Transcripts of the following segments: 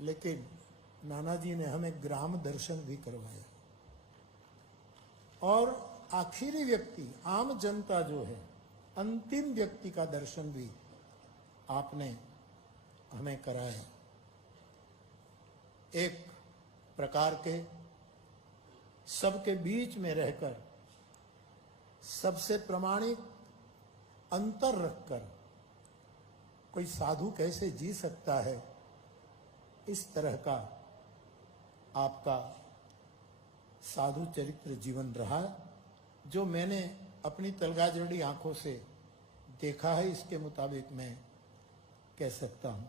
लेकिन नाना जी ने हमें ग्राम दर्शन भी करवाया और आखिरी व्यक्ति, आम जनता जो है, अंतिम व्यक्ति का दर्शन भी आपने हमें कराया। एक प्रकार के सबके बीच में रहकर, सबसे प्रमाणिक अंतर रखकर कोई साधु कैसे जी सकता है, इस तरह का आपका साधु चरित्र जीवन रहा, जो मैंने अपनी तलगाजड़ी आंखों से देखा है, इसके मुताबिक मैं कह सकता हूं।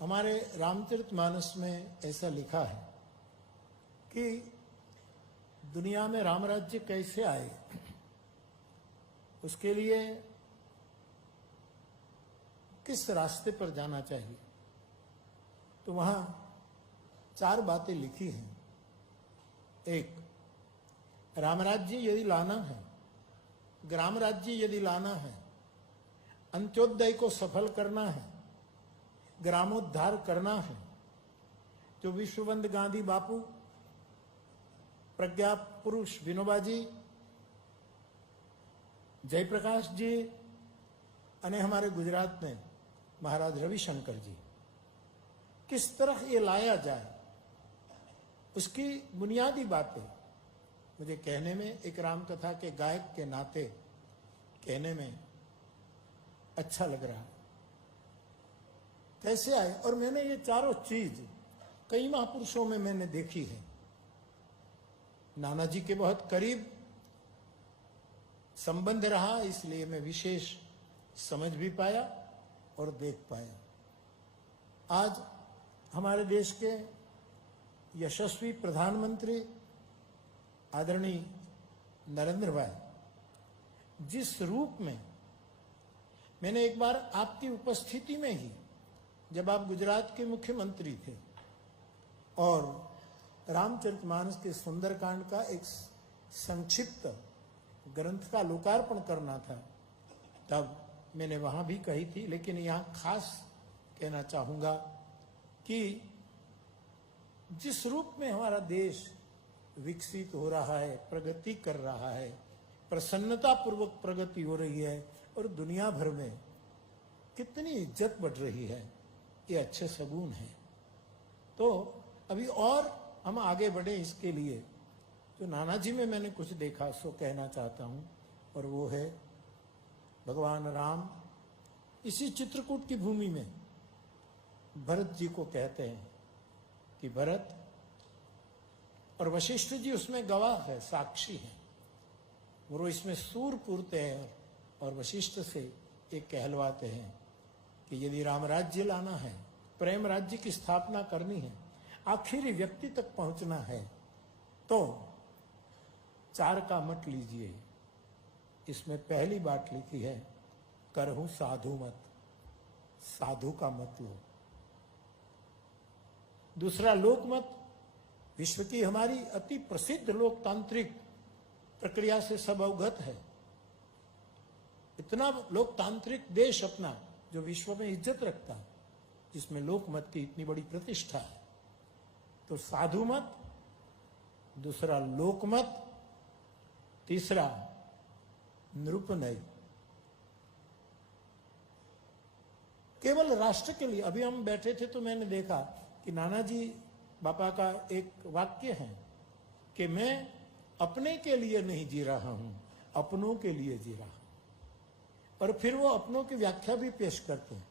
हमारे रामचरितमानस में ऐसा लिखा है कि दुनिया में राम राज्य कैसे आए, उसके लिए किस रास्ते पर जाना चाहिए। तो वहां 4 बातें लिखी हैं। एक, राम राज्य यदि लाना है, ग्राम राज्य यदि लाना है, अंत्योदय को सफल करना है, ग्रामोद्धार करना है, जो विश्वबंधु गांधी बापू, प्रज्ञा पुरुष विनोबा जी, जयप्रकाश जी અને हमारे गुजरात में महाराज रविशंकर जी, किस तरह ये लाया जाए, उसकी बुनियादी बातें मुझे कहने में, एक रामकथा के गायक के नाते कहने में अच्छा लग रहा है। कैसे आए, और मैंने ये चारों चीज कई महापुरुषों में मैंने देखी है। नाना जी के बहुत करीब संबंध रहा, इसलिए मैं विशेष समझ भी पाया और देख पाया। आज हमारे देश के यशस्वी प्रधानमंत्री आदरणीय नरेंद्र भाई, जिस रूप में मैंने एक बार आपकी उपस्थिति में ही, जब आप गुजरात के मुख्यमंत्री थे और रामचरितमानस के सुंदरकांड का एक संक्षिप्त ग्रंथ का लोकार्पण करना था, तब मैंने वहां भी कही थी, लेकिन यहां खास कहना चाहूंगा कि जिस रूप में हमारा देश विकसित हो रहा है, प्रगति कर रहा है, प्रसन्नता पूर्वक प्रगति हो रही है और दुनिया भर में कितनी इज्जत बढ़ रही है, ये अच्छे सगुन है। तो अभी और हम आगे बढ़े, इसके लिए जो नाना जी में मैंने कुछ देखा सो कहना चाहता हूं, और वो है भगवान राम इसी चित्रकूट की भूमि में भरत जी को कहते हैं कि भरत, और वशिष्ठ जी उसमें गवाह है, साक्षी है, वो इसमें सूर पूरते हैं और वशिष्ठ से एक कहलवाते हैं कि यदि राम राज्य लाना है, प्रेम राज्य की स्थापना करनी है, आखिरी व्यक्ति तक पहुंचना है, तो 4 का मत लीजिए। इसमें पहली बात लिखी है, करहूं साधु मत, साधु का मत लो। दूसरा, लोकमत, विश्व की हमारी अति प्रसिद्ध लोकतांत्रिक प्रक्रिया से सब अवगत है। इतना लोकतांत्रिक देश अपना जो विश्व में इज्जत रखता है, जिसमें लोकमत की इतनी बड़ी प्रतिष्ठा है। तो साधु मत, दूसरा लोकमत, तीसरा नृपनय, केवल राष्ट्र के लिए। अभी हम बैठे थे तो मैंने देखा कि नाना जी बापा का एक वाक्य है कि मैं अपने के लिए नहीं जी रहा हूं, अपनों के लिए जी रहा हूं। और फिर वो अपनों की व्याख्या भी पेश करते हैं।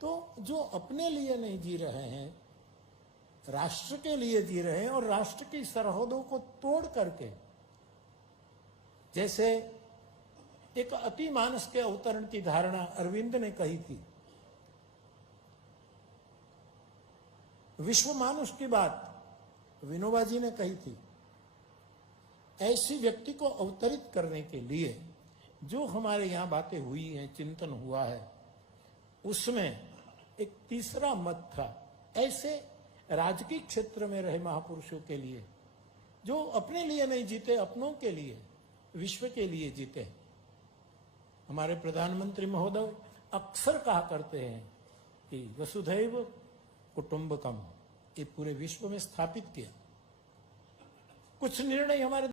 तो जो अपने लिए नहीं जी रहे हैं, राष्ट्र के लिए जी रहे हैं, और राष्ट्र की सरहदों को तोड़ करके, जैसे एक अति मानस के अवतरण की धारणा अरविंद ने कही थी, विश्व मानुष की बात विनोबा जी ने कही थी। ऐसी व्यक्ति को अवतरित करने के लिए जो हमारे यहां बातें हुई हैं, चिंतन हुआ है, उसमें एक तीसरा मत था। ऐसे राजकीय क्षेत्र में रहे महापुरुषों के लिए, जो अपने लिए नहीं जीते, अपनों के लिए, विश्व के लिए जीते। हमारे प्रधानमंत्री महोदय अक्सर कहा करते हैं कि वसुधैव कुटुंबकम ये पूरे विश्व में स्थापित किया। कुछ निर्णय हमारे